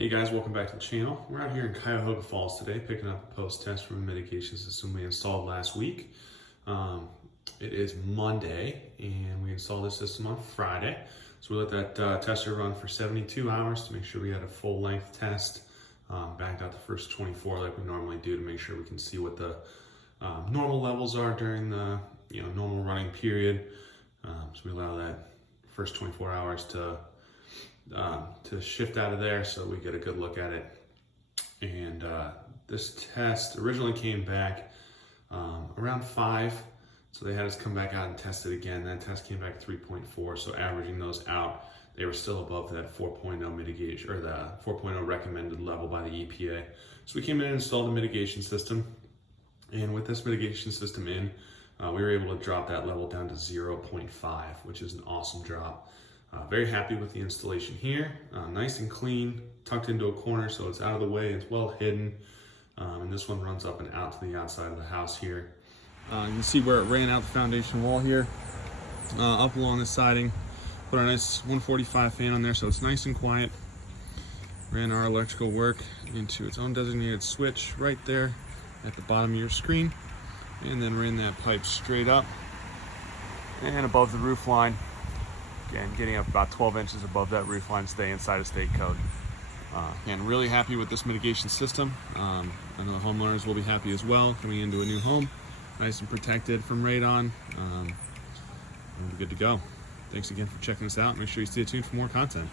Hey guys, welcome back to the channel. We're out here in Cuyahoga Falls today picking up a post-test from a mitigation system we installed last week. It is Monday and we installed this system on Friday. So we let that tester run for 72 hours to make sure we had a full length test. Backed out the first 24 like we normally do to make sure we can see what the normal levels are during the normal running period. So we allow that first 24 hours to shift out of there so we get a good look at it. And this test originally came back around 5, so they had us come back out and test it again. That test came back 3.4, so averaging those out, they were still above that 4.0 mitigation, or the 4.0 recommended level by the EPA. So we came in and installed a mitigation system, and with this mitigation system in, we were able to drop that level down to 0.5, which is an awesome drop. Very happy with the installation here. Nice and clean, tucked into a corner so it's out of the way, it's well hidden. And this one runs up and out to the outside of the house here. You can see where it ran out the foundation wall here, up along the siding. Put our nice 145 fan on there so it's nice and quiet. Ran our electrical work into its own designated switch right there at the bottom of your screen. And then ran that pipe straight up and above the roof line. Again, getting up about 12 inches above that roof line to stay inside of state code. And really happy with this mitigation system. I know the homeowners will be happy as well coming into a new home. Nice and protected from radon. And we're good to go. Thanks again for checking us out. Make sure you stay tuned for more content.